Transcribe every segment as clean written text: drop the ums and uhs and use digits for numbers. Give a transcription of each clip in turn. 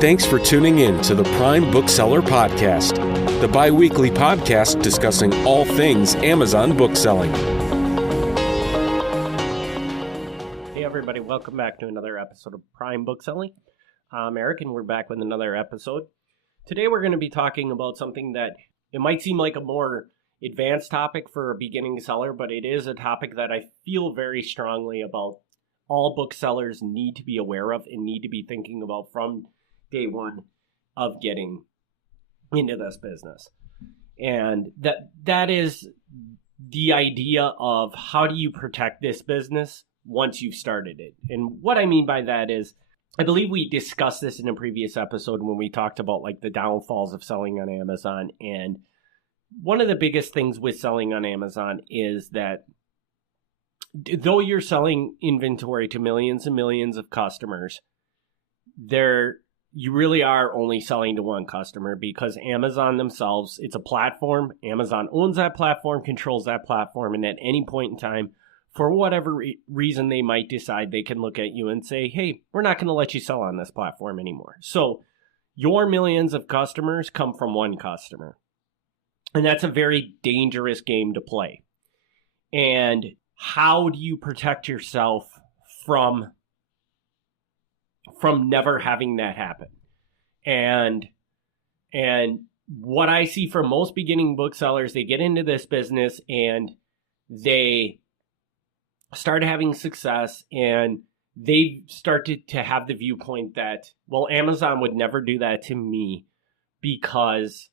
Thanks for tuning in to the Prime Bookseller Podcast, the bi-weekly podcast discussing all things Amazon bookselling. Hey everybody, welcome back to another episode of Prime Bookselling. I'm Eric and we're back with another episode. Today we're going to be talking about something that it might seem like a more advanced topic for a beginning seller, but it is a topic that I feel very strongly about all booksellers need to be aware of and need to be thinking about from day one of getting into this business. And that is the idea of how do you protect this business once you've started it. And what I mean by that is, I believe we discussed this in a previous episode when we talked about like the downfalls of selling on Amazon. And one of the biggest things with selling on Amazon is that though you're selling inventory to millions and millions of customers, you really are only selling to one customer, because Amazon themselves, it's a platform. Amazon owns that platform, controls that platform, and at any point in time, for whatever reason they might decide, they can look at you and say, hey, we're not going to let you sell on this platform anymore. So your millions of customers come from one customer. And that's a very dangerous game to play. And how do you protect yourself from never having that happen? And what I see from most beginning booksellers, they get into this business and they start having success, and they started to have the viewpoint that, well, Amazon would never do that to me because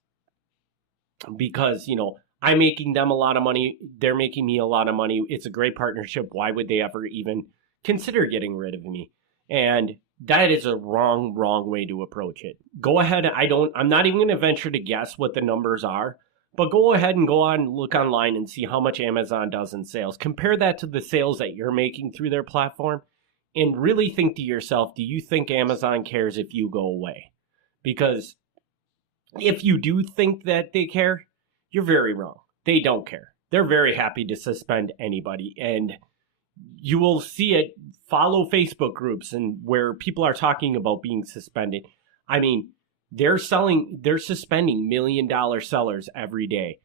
I'm making them a lot of money, they're making me a lot of money, it's a great partnership, why would they ever even consider getting rid of me? And that is a wrong way to approach it. Go ahead, I'm not even going to venture to guess what the numbers are, but go ahead and look online and see how much Amazon does in sales. Compare that to the sales that you're making through their platform, and really think to yourself, do you think Amazon cares if you go away? Because if you do think that they care, you're very wrong. They don't care. They're very happy to suspend anybody. And you will see it. Follow Facebook groups and where people are talking about being suspended. I mean, they're suspending $1 million sellers every day.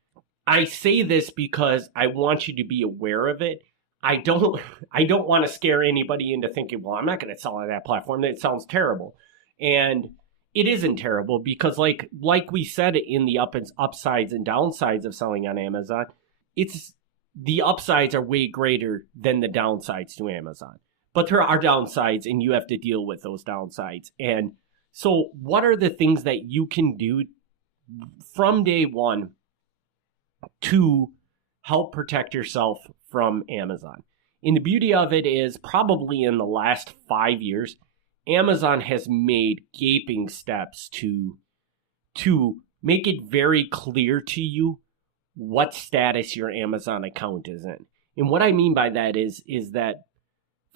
I say this because I want you to be aware of it. I don't want to scare anybody into thinking, well, I'm not going to sell on that platform. That sounds terrible. And it isn't terrible, because like we said in the upsides and downsides of selling on Amazon, the upsides are way greater than the downsides to Amazon. But there are downsides, and you have to deal with those downsides. And so what are the things that you can do from day one to help protect yourself from Amazon? And the beauty of it is, probably in the last 5 years, Amazon has made gaping steps to make it very clear to you what status your Amazon account is in. And what I mean by that is that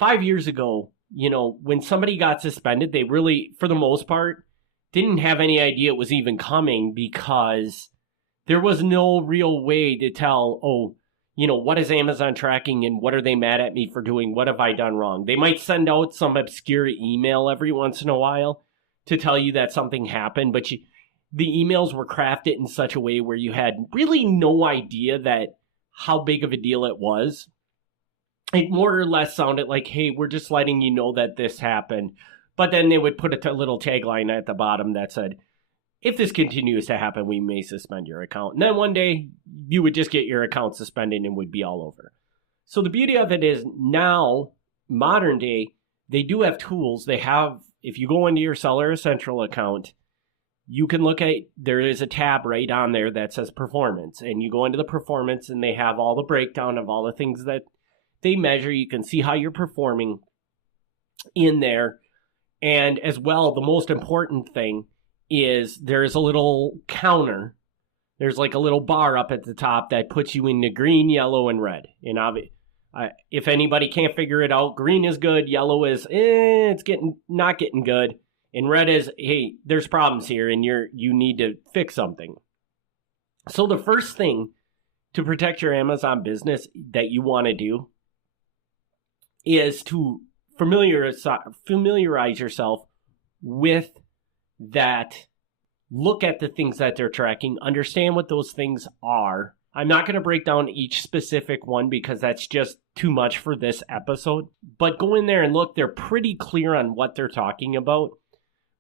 5 years ago, when somebody got suspended, they really, for the most part, didn't have any idea it was even coming, because there was no real way to tell, what is Amazon tracking and what are they mad at me for doing? What have I done wrong? They might send out some obscure email every once in a while to tell you that something happened, but the emails were crafted in such a way where you had really no idea that how big of a deal it was. It more or less sounded like, hey, we're just letting you know that this happened. But then they would put a little tagline at the bottom that said, if this continues to happen, we may suspend your account. And then one day you would just get your account suspended and would be all over. So the beauty of it is now, modern day, they do have tools. They have, if you go into your Seller Central account, you can look at, there is a tab right on there that says performance. And you go into the performance and they have all the breakdown of all the things that they measure. You can see how you're performing in there. And as well, the most important thing is there's a little counter. There's like a little bar up at the top that puts you into green, yellow, and red. And if anybody can't figure it out, green is good, yellow is it's not getting good, and red is, hey, there's problems here and you need to fix something. So the first thing to protect your Amazon business that you want to do is to familiarize yourself with that look at the things that they're tracking, understand what those things are. I'm not going to break down each specific one because that's just too much for this episode. But go in there and look. They're pretty clear on what they're talking about,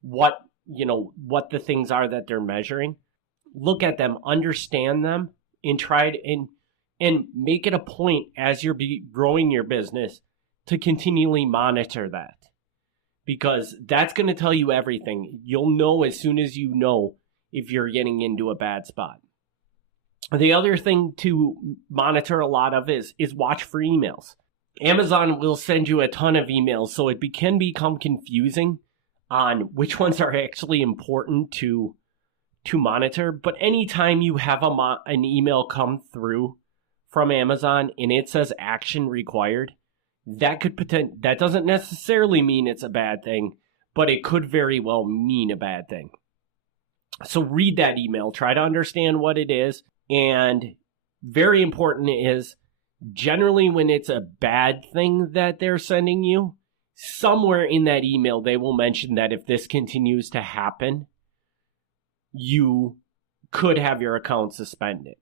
what the things are that they're measuring. Look at them, understand them, and try to, and make it a point as you're growing your business to continually monitor that. Because that's going to tell you everything. You'll know as soon as you know if you're getting into a bad spot. The other thing to monitor a lot of is watch for emails. Amazon will send you a ton of emails, so it can become confusing on which ones are actually important to monitor. But anytime you have an email come through from Amazon and it says action required, that doesn't necessarily mean it's a bad thing, but it could very well mean a bad thing. So read that email, try to understand what it is, and very important is generally when it's a bad thing that they're sending you, somewhere in that email they will mention that if this continues to happen, you could have your account suspended.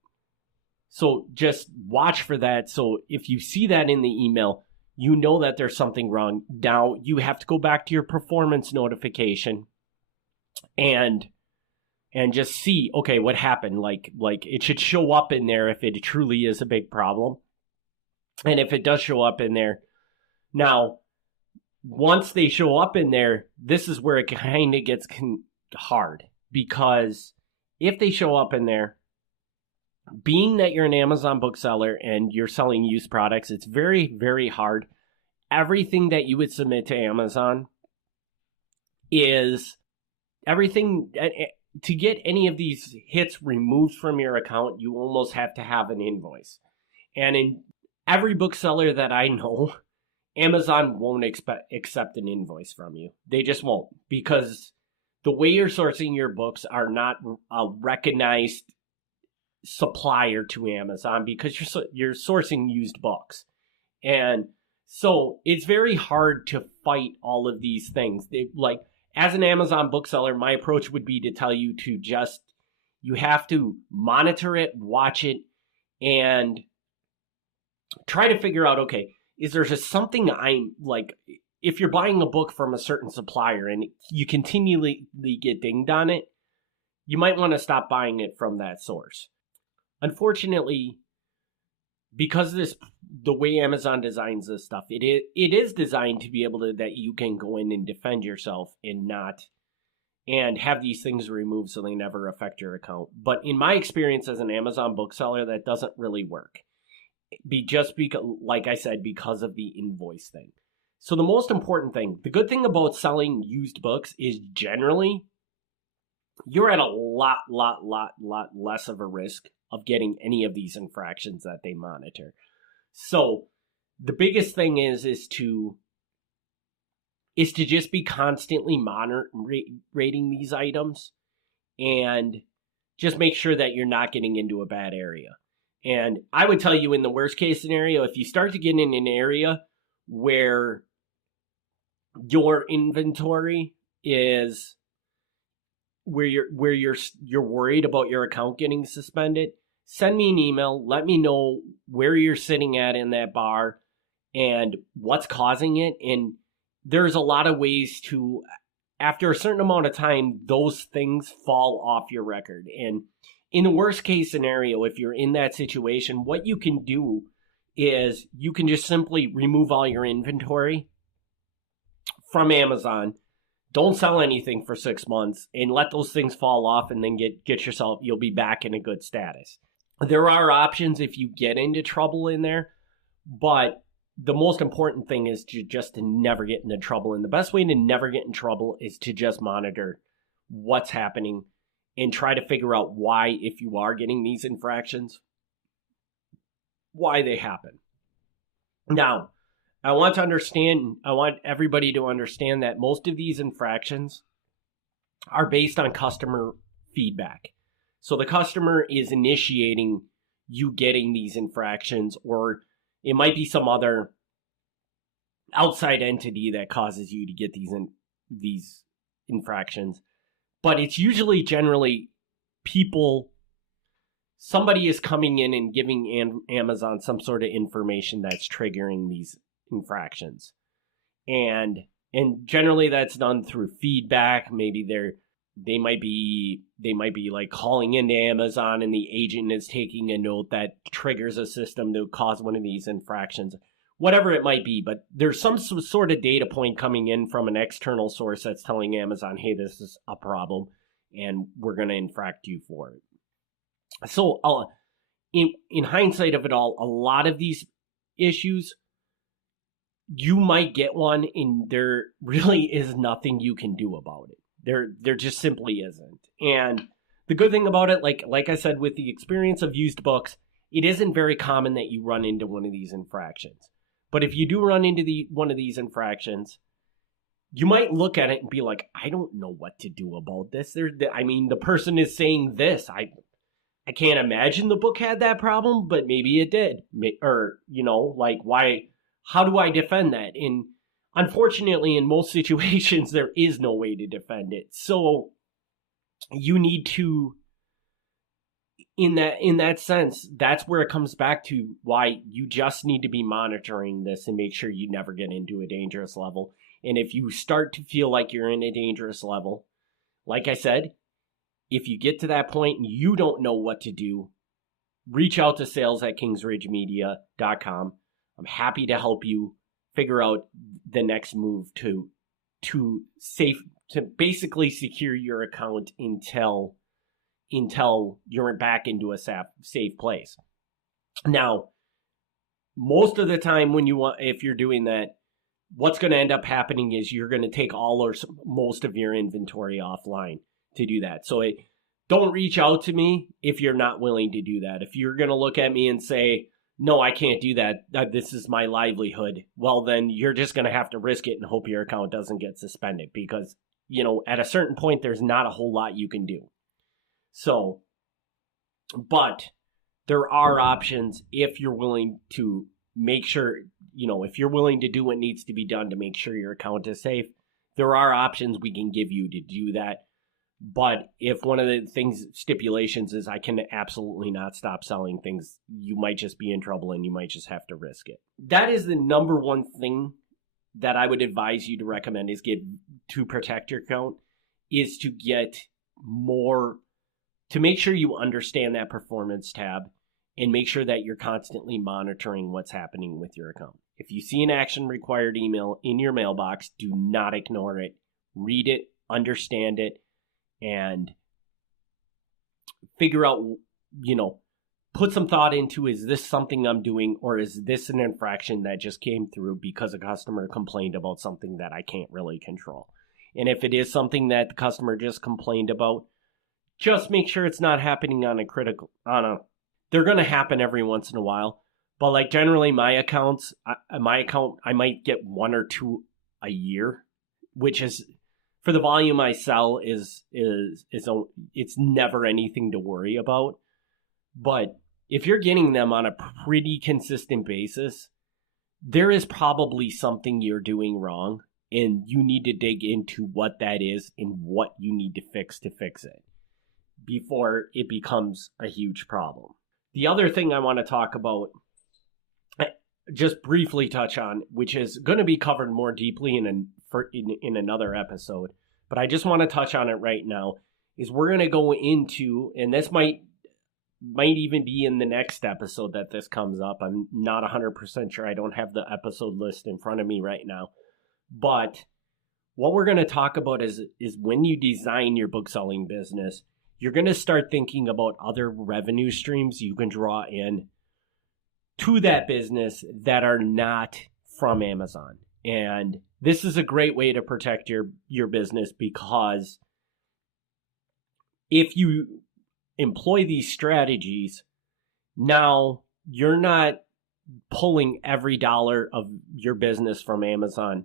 So just watch for that. So if you see that in the email, you know that there's something wrong. Now you have to go back to your performance notification and just see, okay, what happened? Like it should show up in there if it truly is a big problem. And if it does show up in there, now, once they show up in there, this is where it kind of gets hard. Because if they show up in there, being that you're an Amazon bookseller and you're selling used products, it's very, very hard. Everything that you would submit to Amazon is everything. To get any of these hits removed from your account, you almost have to have an invoice. And in every bookseller that I know, Amazon won't accept an invoice from you. They just won't, because the way you're sourcing your books are not a recognized supplier to Amazon, because you're sourcing used books. And so it's very hard to fight all of these things. As an Amazon bookseller, my approach would be to tell you to you have to monitor it, watch it, and try to figure out, okay, is there just something if you're buying a book from a certain supplier and you continually get dinged on it, you might want to stop buying it from that source. Unfortunately, because the way Amazon designs this stuff, it is designed to be able to, that you can go in and defend yourself and have these things removed so they never affect your account. But in my experience as an Amazon bookseller, that doesn't really work. Because, like I said, because of the invoice thing. So the most important thing, the good thing about selling used books is generally you're at a lot less of a risk of getting any of these infractions that they monitor. So the biggest thing is to just be constantly rating these items and just make sure that you're not getting into a bad area. And I would tell you, in the worst case scenario, if you start to get in an area where your inventory is where you're worried about your account getting suspended, send me an email. Let me know where you're sitting at in that bar and what's causing it. And there's a lot of ways to, after a certain amount of time, those things fall off your record. And in the worst case scenario, if you're in that situation, what you can do is you can just simply remove all your inventory from Amazon. Don't sell anything for 6 months and let those things fall off, and then get yourself, you'll be back in a good status. There are options if you get into trouble in there, but the most important thing is to never get into trouble. And the best way to never get in trouble is to just monitor what's happening and try to figure out why, if you are getting these infractions, why they happen. Now, I want everybody to understand that most of these infractions are based on customer feedback. So the customer is initiating you getting these infractions, or it might be some other outside entity that causes you to get these infractions. But it's usually generally somebody is coming in and giving Amazon some sort of information that's triggering these infractions. And generally that's done through feedback. Maybe they might be like calling into Amazon and the agent is taking a note that triggers a system to cause one of these infractions, whatever it might be. But there's some sort of data point coming in from an external source that's telling Amazon, hey, this is a problem and we're going to infract you for it. So in hindsight of it all, a lot of these issues, you might get one and there really is nothing you can do about it. There just simply isn't. And the good thing about it, like I said, with the experience of used books, it isn't very common that you run into one of these infractions. But if you do run into one of these infractions, you might look at it and be like, I don't know what to do about this. The person is saying this. I can't imagine the book had that problem, but maybe it did. Or, why? How do I defend that? And unfortunately, in most situations, there is no way to defend it. So you need to, in that sense, that's where it comes back to why you just need to be monitoring this and make sure you never get into a dangerous level. And if you start to feel like you're in a dangerous level, like I said, if you get to that point and you don't know what to do, reach out to sales@kingsridgemedia.com. I'm happy to help you figure out the next move to basically secure your account until you're back into a safe place. Now, most of the time if you're doing that, what's going to end up happening is you're going to take all or most of your inventory offline to do that. So don't reach out to me if you're not willing to do that. If you're going to look at me and say, no, I can't do that, this is my livelihood, well, then you're just going to have to risk it and hope your account doesn't get suspended because, at a certain point, there's not a whole lot you can do. So, but there are options if you're willing to make sure, if you're willing to do what needs to be done to make sure your account is safe, there are options we can give you to do that. But if one of the stipulations is I can absolutely not stop selling things, you might just be in trouble and you might just have to risk it. That is the number one thing that I would advise you to recommend is to protect your account, is to get more, to make sure you understand that performance tab and make sure that you're constantly monitoring what's happening with your account. If you see an action required email in your mailbox, do not ignore it. Read it, understand it, and figure out, put some thought into, is this something I'm doing or is this an infraction that just came through because a customer complained about something that I can't really control? And if it is something that the customer just complained about, just make sure it's not happening they're going to happen every once in a while. But like generally my account, I might get one or two a year, which is, for the volume I sell, it's never anything to worry about. But if you're getting them on a pretty consistent basis, there is probably something you're doing wrong, and you need to dig into what that is and what you need to fix it before it becomes a huge problem. The other thing I want to talk about, just briefly touch on, which is going to be covered more deeply in another episode, but I just want to touch on it right now, is we're going to go into, and this might even be in the next episode that this comes up. I'm not 100% sure. I don't have the episode list in front of me right now. But what we're going to talk about is when you design your book selling business, you're going to start thinking about other revenue streams you can draw in to that business that are not from Amazon. And this is a great way to protect your business, because if you employ these strategies, now you're not pulling every dollar of your business from Amazon.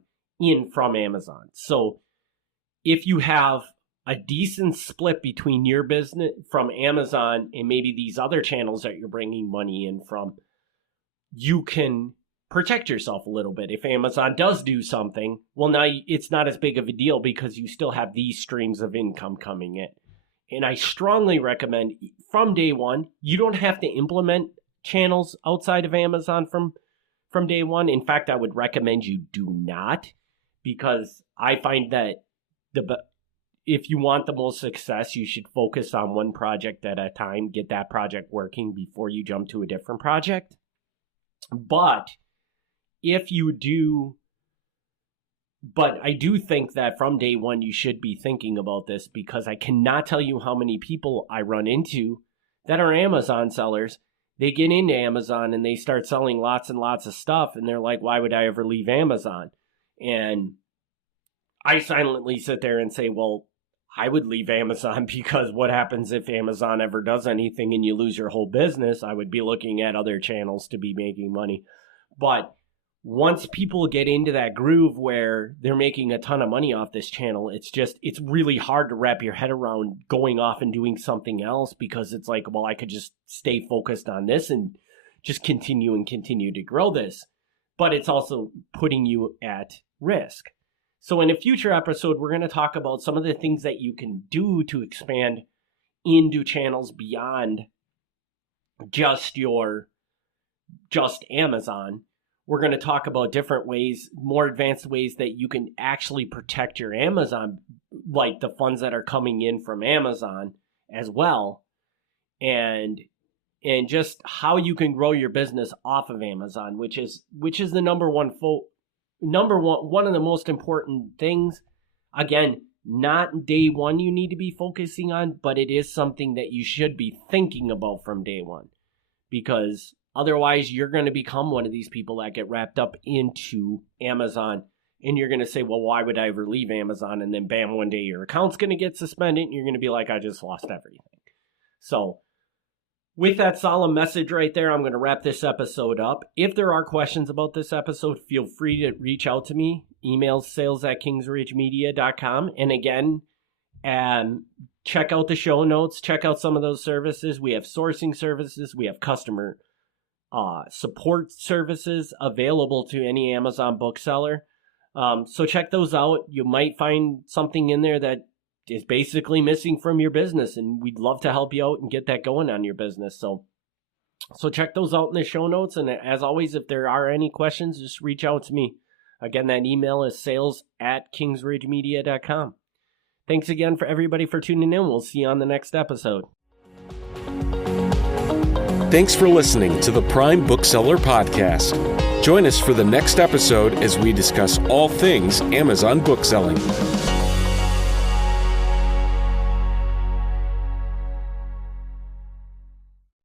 So if you have a decent split between your business from Amazon and maybe these other channels that you're bringing money in from, you can protect yourself a little bit. If Amazon does do something, well, now it's not as big of a deal because you still have these streams of income coming in. And I strongly recommend from day one, you don't have to implement channels outside of Amazon from day one. In fact, I would recommend you do not, because I find that if you want the most success, you should focus on one project at a time, get that project working before you jump to a different project. But I do think that from day one, you should be thinking about this, because I cannot tell you how many people I run into that are Amazon sellers. They get into Amazon and they start selling lots and lots of stuff, and they're like, why would I ever leave Amazon? And I silently sit there and say, well, I would leave Amazon, because what happens if Amazon ever does anything and you lose your whole business? I would be looking at other channels to be making money. But once people get into that groove where they're making a ton of money off this channel, it's really hard to wrap your head around going off and doing something else, because it's like, well, I could just stay focused on this and just continue to grow this. But it's also putting you at risk. So in a future episode, we're going to talk about some of the things that you can do to expand into channels beyond just Amazon. We're going to talk about different ways, more advanced ways that you can actually protect your Amazon, like the funds that are coming in from Amazon as well, and just how you can grow your business off of Amazon, which is the one of the most important things. Again, not day one you need to be focusing on, but it is something that you should be thinking about from day one, because otherwise, you're going to become one of these people that get wrapped up into Amazon, and you're going to say, well, why would I ever leave Amazon? And then bam, one day your account's going to get suspended, and you're going to be like, I just lost everything. So with that solemn message right there, I'm going to wrap this episode up. If there are questions about this episode, feel free to reach out to me. Email sales@kingsridgemedia.com. And again, check out the show notes. Check out some of those services. We have sourcing services. We have customer support services available to any Amazon bookseller. So check those out. You might find something in there that is basically missing from your business, and we'd love to help you out and get that going on your business. So check those out in the show notes. And as always, if there are any questions, just reach out to me. Again, that email is sales@kingsridgemedia.com. Thanks again for everybody for tuning in. We'll see you on the next episode. Thanks for listening to the Prime Bookseller Podcast. Join us for the next episode as we discuss all things Amazon bookselling.